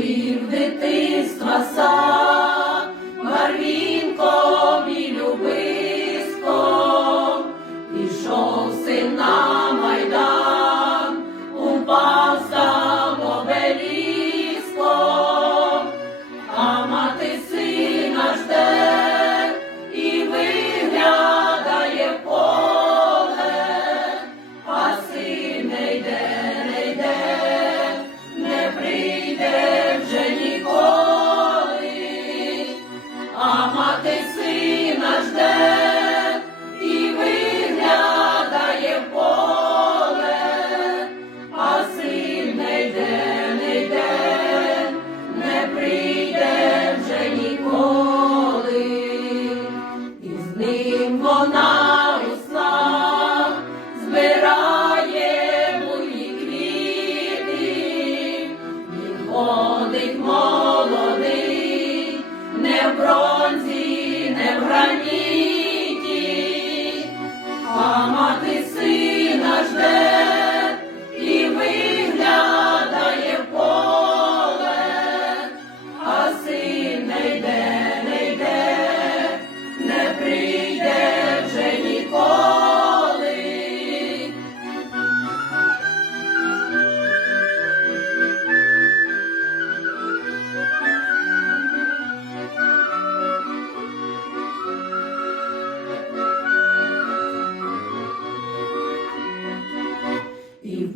Пів дитинства сад, Марвінком і любиском, пішов син на майдан, упав сам обеліском, а мати сина жде і виглядає поле, а син не йде.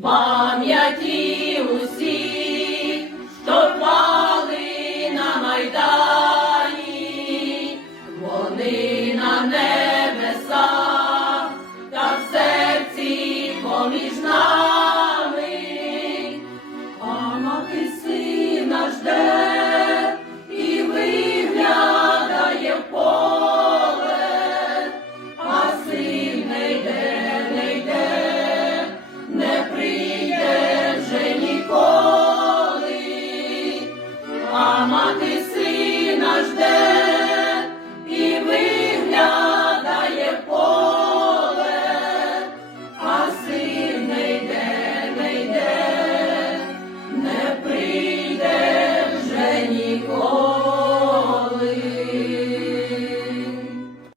пам'яті усі, хто пали на майдані, вони на небеса та в серці поміж.